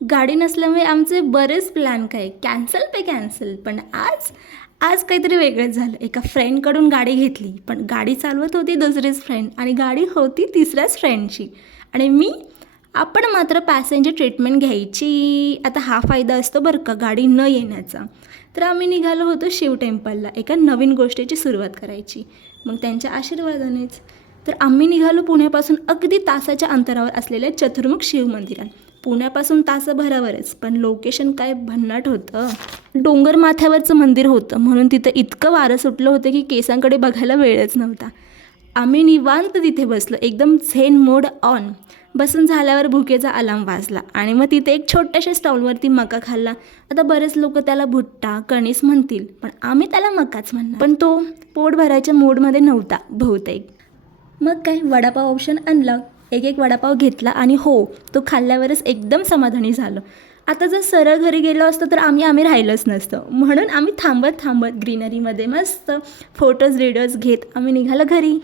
गाडी नसल्यामुळे आमचे बरेच प्लॅन काय कॅन्सल पे कॅन्सल. पण आज आज काहीतरी वेगळंच झालं. एका फ्रेंडकडून गाडी घेतली, पण गाडी चालवत होती दुसरीच फ्रेंड आणि गाडी होती तिसऱ्याच फ्रेंडची. आणि आपण मात्र पॅसेंजर ट्रीटमेंट घ्यायची. आता हा फायदा असतो बरं का गाडी न येण्याचा. तर आम्ही निघालो होतो शिव टेम्पलला एका नवीन गोष्टीची सुरुवात करायची. मग त्यांच्या आशीर्वादानेच तर आम्ही निघालो पुण्यापासून अगदी तासाच्या अंतरावर असलेल्या चतुर्मुख शिव मंदिरात. पुण्यापासून तासाभरावरच, पण लोकेशन काय भन्नाट होतं. डोंगर माथ्यावरचं मंदिर होतं म्हणून तिथं इतकं वारं सुटलं होतं की केसांकडे बघायला वेळच नव्हता. आम्ही निवांत तिथे बसलो, एकदम झेन मोड ऑन. बसून झाल्यावर भुकेचा अलार्म वाजला आणि मग तिथे एक छोट्याशा स्टॉलवरती मका खाल्ला. आता बरेच लोक त्याला भुट्टा कणीस म्हणतील, पण आम्ही त्याला मकाच म्हणणार. पण तो पोट भरायच्या मूडमध्ये नव्हता बहुतेक. मग काय वडापाव ऑप्शन आणला. एक वडापाव घेतला आणि हो, तो खाल्ल्यावरच एकदम समाधानी झालं. आता जर सरळ घरी गेलो असतो तर आम्ही राहिलोच नसतं. म्हणून आम्ही थांबत ग्रीनरीमध्ये मस्त फोटोज व्हिडिओज घेत आम्ही निघालो घरी.